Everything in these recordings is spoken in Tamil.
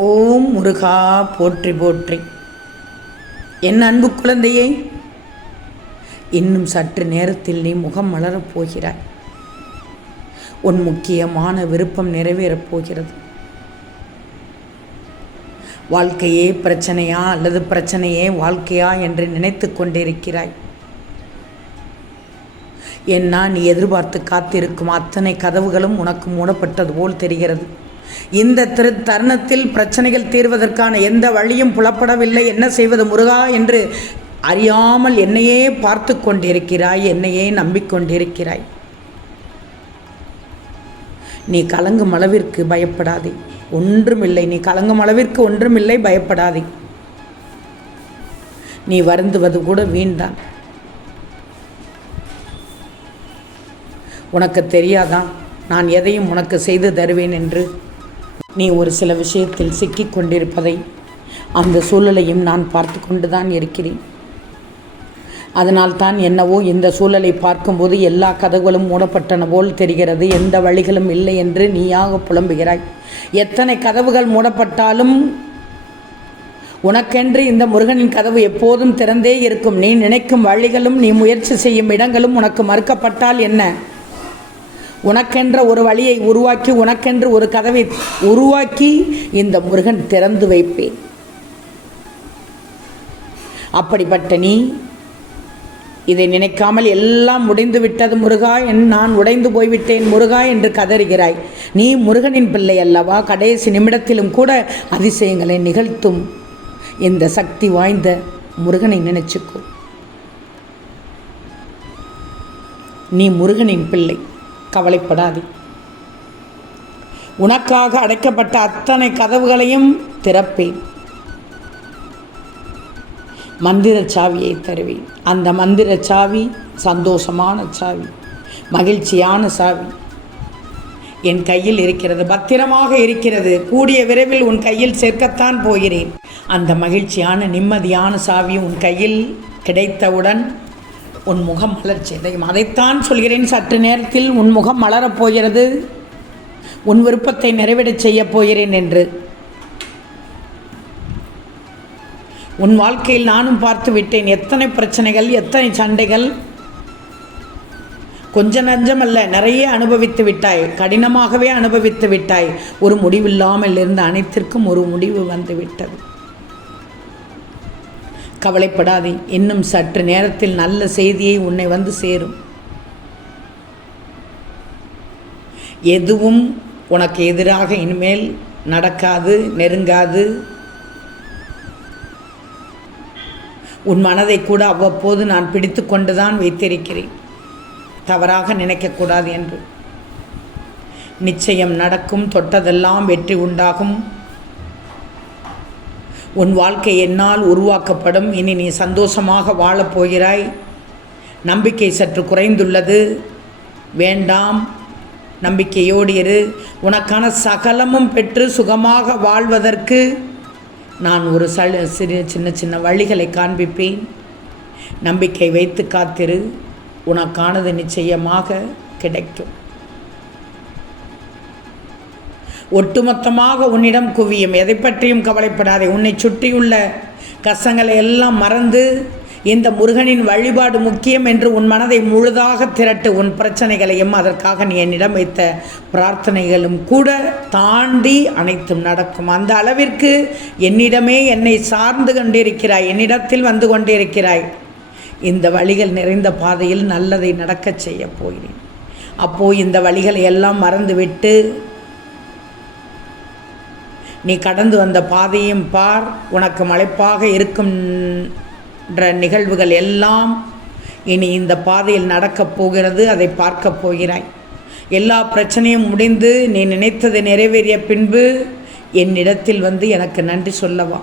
ஓம் முருகா போற்றி போற்றி. என் அன்பு குழந்தையே, இன்னும் சற்று நேரத்தில் நீ முகம் மலரப் போகிறாய். உன் முக்கியமான விருப்பம் நிறைவேறப் போகிறது. வாழ்க்கையே பிரச்சனையா அல்லது பிரச்சனையே வாழ்க்கையா என்று நினைத்து கொண்டிருக்கிறாய். ஏன்னா நீ எதிர்பார்த்து காத்திருக்கும் அத்தனை கதவுகளும் உனக்கு மூடப்பட்டது போல் தெரிகிறது. இந்த தருணத்தில் பிரச்சனைகள் தீர்வதற்கான எந்த வழியும் புலப்படவில்லை. என்ன செய்வது முருகா என்று அறியாமல் என்னையே பார்த்து கொண்டிருக்கிறாய், என்னையே நம்பிக்கொண்டிருக்கிறாய். நீ கலங்கும் அளவிற்கு பயப்படாதே, ஒன்றுமில்லை. நீ கலங்கும் அளவிற்கு ஒன்றுமில்லை, பயப்படாதே. நீ வருந்துவது கூட வீண்தான். உனக்கு தெரியாதான் நான் எதையும் உனக்கு செய்து தருவேன் என்று? நீ ஒரு சில விஷயத்தில் சிக்கிக் கொண்டிருப்பதை, அந்த சூழலையும் நான் பார்த்து கொண்டுதான் இருக்கிறேன். அதனால்தான் என்னவோ இந்த சூழலை பார்க்கும்போது எல்லா கதவுகளும் மூடப்பட்டன போல் தெரிகிறது. எந்த வழிகளும் இல்லை என்று நீயாக புலம்புகிறாய். எத்தனை கதவுகள் மூடப்பட்டாலும் உனக்கென்று இந்த முருகனின் கதவு எப்போதும் திறந்தே இருக்கும். நீ நினைக்கும் வழிகளும் நீ முயற்சி செய்யும் இடங்களும் உனக்கு மறுக்கப்பட்டால் என்ன? உனக்கென்ற ஒரு வழியை உருவாக்கி, உனக்கென்று ஒரு கதவை உருவாக்கி இந்த முருகன் திறந்து வைப்பேன். அப்படிப்பட்ட நீ இதை நினைக்காமல் எல்லாம் முடிந்து விட்டது முருகா, நான் உடைந்து போய்விட்டேன் முருகா என்று கதறுகிறாய். நீ முருகனின் பிள்ளை அல்லவா? கடைசி நிமிடத்திலும் கூட அதிசயங்களை நிகழ்த்தும் இந்த சக்தி வாய்ந்த முருகனை நினைச்சுக்கோ. நீ முருகனின் பிள்ளை, கவலைப்படாதே. உனக்காக அடைக்கப்பட்ட அத்தனை கதவுகளையும் திறப்பேன். மந்திர சாவியை தருவேன். அந்த மந்திர சாவி சந்தோஷமான சாவி, மகிழ்ச்சியான சாவி என் கையில் இருக்கிறது, பத்திரமாக இருக்கிறது. கூடிய விரைவில் உன் கையில் சேர்க்கத்தான் போகிறேன். அந்த மகிழ்ச்சியான நிம்மதியான சாவி உன் கையில் கிடைத்தவுடன் உன் முகம் மலர்ச்சி அடையும். அதைத்தான் சொல்கிறேன். சற்று நேரத்தில் உன் முகம் மலரப் போகிறது. உன் விருப்பத்தை நிறைவேறச் செய்யப் போகிறேன் என்று. உன் வாழ்க்கையில் நானும் பார்த்து விட்டேன். எத்தனை பிரச்சனைகள், எத்தனை சண்டைகள். கொஞ்ச நஞ்சமல்ல, நிறைய அனுபவித்து விட்டாய். கடினமாகவே அனுபவித்து விட்டாய். ஒரு முடிவில்லாமல் இருந்த அனைத்திற்கும் ஒரு முடிவு வந்து விட்டது. கவலைப்படாதே. இன்னும் சற்று நேரத்தில் நல்ல செய்தியை உன்னை வந்து சேரும். எதுவும் உனக்கு எதிராக இனிமேல் நடக்காது, நெருங்காது. உன் மனதை கூட அவ்வப்போது நான் பிடித்து கொண்டுதான் வைத்திருக்கிறேன். தவறாக நினைக்கக்கூடாது என்று. நிச்சயம் நடக்கும். தொட்டதெல்லாம் வெற்றி உண்டாகும். உன் வாழ்க்கை என்னால் உருவாக்கப்படும். இனி நீ சந்தோஷமாக வாழப்போகிறாய். நம்பிக்கை சற்று குறைந்துள்ளது. வேண்டாம், நம்பிக்கையோடு இரு. உனக்கான சகலமும் பெற்று சுகமாக வாழ்வதற்கு நான் ஒரு சின்ன சின்ன வழிகளை காண்பிப்பேன். நம்பிக்கை வைத்து காத்திரு. உனக்கானது நிச்சயமாக கிடைக்கும். ஒட்டுமொத்தமாக உன்னிடம் குவியும். எதை பற்றியும் கவலைப்படாதே. உன்னை சுற்றியுள்ள கஷ்டங்களை எல்லாம் மறந்து இந்த முருகனின் வழிபாடு முக்கியம் என்று உன் மனதை முழுதாக திரட்டு. உன் பிரச்சனைகளையும் அதற்காக நீ என்னிடம் வைத்த பிரார்த்தனைகளும் கூட தாண்டி அனைத்தும் நடக்கும். அந்த அளவிற்கு என்னிடமே என்னை சார்ந்து கொண்டிருக்கிறாய், என்னிடத்தில் வந்து கொண்டிருக்கிறாய். இந்த வழிகள் நிறைந்த பாதையில் நல்லதை நடக்கச் செய்ய போகிறேன். அப்போது இந்த வழிகளை எல்லாம் மறந்துவிட்டு நீ கடந்து வந்த பாதையும் பார். உனக்கு மலைப்பாக இருக்கின்ற நிகழ்வுகள் எல்லாம் இனி இந்த பாதையில் நடக்கப் போகிறது. அதை பார்க்கப் போகிறாய். எல்லா பிரச்சனையும் முடிந்து நீ நினைத்தது நிறைவேறிய பின்பு என்னிடத்தில் வந்து எனக்கு நன்றி சொல்லவா.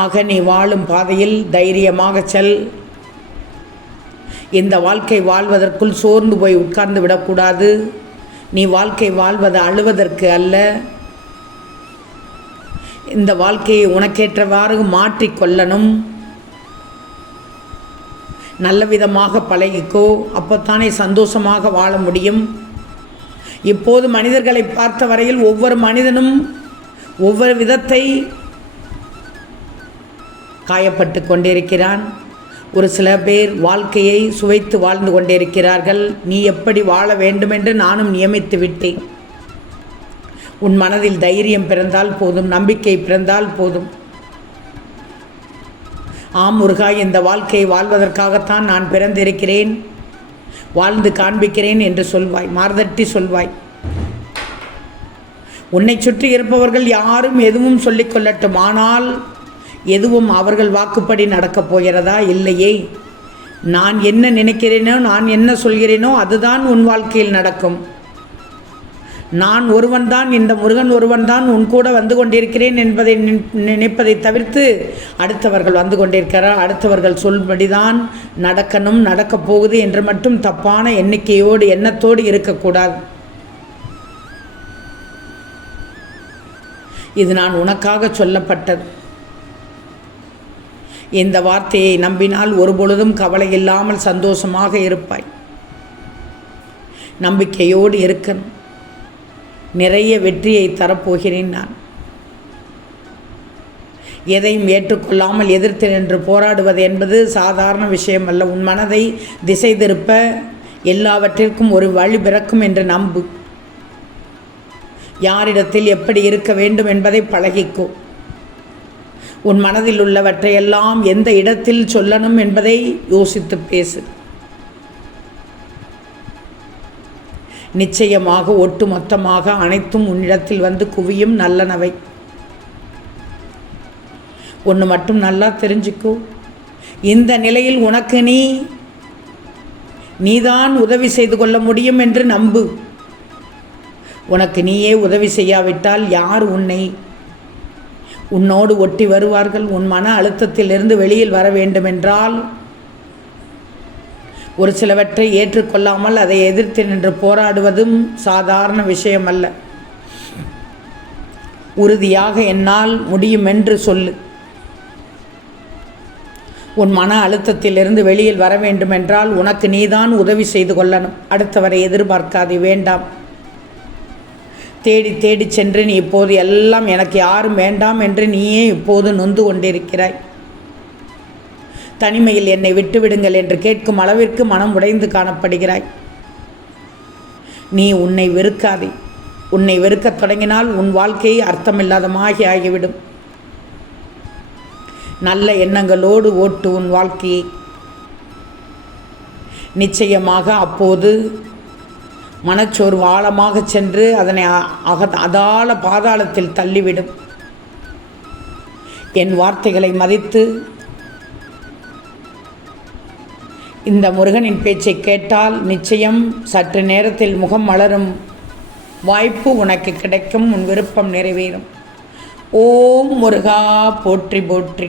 ஆக நீ வாழும் பாதையில் தைரியமாக செல். இந்த வாழ்க்கை வாழ்வதற்குள் சோர்ந்து போய் உட்கார்ந்து விடக்கூடாது. நீ வாழ்க்கை வாழ்வது அழுவதற்கு அல்ல. இந்த வாழ்க்கையை உனக்கேற்றவாறு மாற்றிக்கொள்ளணும். நல்ல விதமாக பழகிக்கோ. அப்போத்தானே சந்தோஷமாக வாழ முடியும். இப்போது மனிதர்களை பார்த்த வரையில் ஒவ்வொரு மனிதனும் ஒவ்வொரு விதத்தை காயப்பட்டு கொண்டிருக்கிறான். ஒரு சில பேர் வாழ்க்கையை சுவைத்து வாழ்ந்து கொண்டிருக்கிறார்கள். நீ எப்படி வாழ வேண்டுமென்று நானும் நியமித்து விட்டேன். உன் மனதில் தைரியம் பிறந்தால் போதும், நம்பிக்கை பிறந்தால் போதும். ஆம் முருகா, இந்த வாழ்க்கையை வாழ்வதற்காகத்தான் நான் பிறந்திருக்கிறேன், வாழ்ந்து காண்பிக்கிறேன் என்று சொல்வாய், மார்தட்டி சொல்வாய். உன்னை சுற்றி இருப்பவர்கள் யாரும் எதுவும் சொல்லிக்கொள்ளட்டும், ஆனால் எதுவும் அவர்கள் வாக்குப்படி நடக்கப் போகிறதா? இல்லையே. நான் என்ன நினைக்கிறேனோ, நான் என்ன சொல்கிறேனோ அதுதான் உன் வாழ்க்கையில் நடக்கும். நான் ஒருவன்தான், இந்த முருகன் ஒருவன்தான் உன் கூட வந்து கொண்டிருக்கிறேன் என்பதை நினைப்பதை தவிர்த்து அடுத்தவர்கள் வந்து கொண்டிருக்கிறார், அடுத்தவர்கள் சொல்படிதான் நடக்கணும், நடக்கப் போகுது என்று மட்டும் தப்பான எண்ணிக்கையோடு எண்ணத்தோடு இருக்கக்கூடாது. இது நான் உனக்காக சொல்லப்பட்டது. இந்த வார்த்தையை நம்பினால் ஒருபொழுதும் கவலை இல்லாமல் சந்தோஷமாக இருப்பாய். நம்பிக்கையோடு இருக்கணும். நிறைய வெற்றியை தரப்போகிறேன் நான். எதையும் ஏற்றுக்கொள்ளாமல் எதிர்த்து நின்று போராடுவது என்பது சாதாரண விஷயம் அல்ல. உன் மனதை திசை திருப்ப எல்லாவற்றிற்கும் ஒரு வழி பிறக்கும் என்று நம்பு. யாரிடத்தில் எப்படி இருக்க வேண்டும் என்பதை பழகிக்கோ. உன் மனதில் உள்ளவற்றையெல்லாம் எந்த இடத்தில் சொல்லணும் என்பதை யோசித்து பேசு. நிச்சயமாக ஒட்டு மொத்தமாக அனைத்தும் உன்னிடத்தில் வந்து குவியும் நல்லனவை. ஒன்று மட்டும் நல்லா தெரிஞ்சுக்கோ, இந்த நிலையில் உனக்கு நீதான் உதவி செய்து கொள்ள முடியும் என்று நம்பு. உனக்கு நீயே உதவி செய்யாவிட்டால் யார் உன்னோடு ஒட்டி வருவார்கள்? உன் மன அழுத்தத்திலிருந்து வெளியில் வர வேண்டுமென்றால் ஒரு சிலவற்றை ஏற்றுக்கொள்ளாமல் அதை எதிர்த்து நின்று போராடுவதும் சாதாரண விஷயம் அல்ல. உறுதியாக என்னால் முடியும் என்று சொல்லு. உன் மன அழுத்தத்திலிருந்து வெளியில் வர வேண்டுமென்றால் உனக்கு நீதான் உதவி செய்து கொள்ளணும். அடுத்தவரை எதிர்பார்க்காதே, வேண்டாம். தேடி தேடி சென்று நீ இப்போது எல்லாம் எனக்கு யாரும் வேண்டாம் என்று நீயே இப்போது நொந்து கொண்டிருக்கிறாய். தனிமையில் என்னை விட்டுவிடுங்கள் என்று கேட்கும் அளவிற்கு மனம் உடைந்து காணப்படுகிறாய். நீ உன்னை வெறுக்காதே. உன்னை வெறுக்கத் தொடங்கினால் உன் வாழ்க்கையை அர்த்தமில்லாதமாகி ஆகிவிடும். நல்ல எண்ணங்களோடு ஓட்டு உன் வாழ்க்கையை. நிச்சயமாக அப்போது மனச்சோர்வு ஆழமாக சென்று அதனை அதாள பாதாளத்தில் தள்ளிவிடும். என் வார்த்தைகளை மதித்து இந்த முருகனின் பேச்சை கேட்டால் நிச்சயம் சற்று நேரத்தில் முகம் மலரும் வாய்ப்பு உனக்கு கிடைக்கும். உன் விருப்பம் நிறைவேறும். ஓம் முருகா போற்றி போற்றி.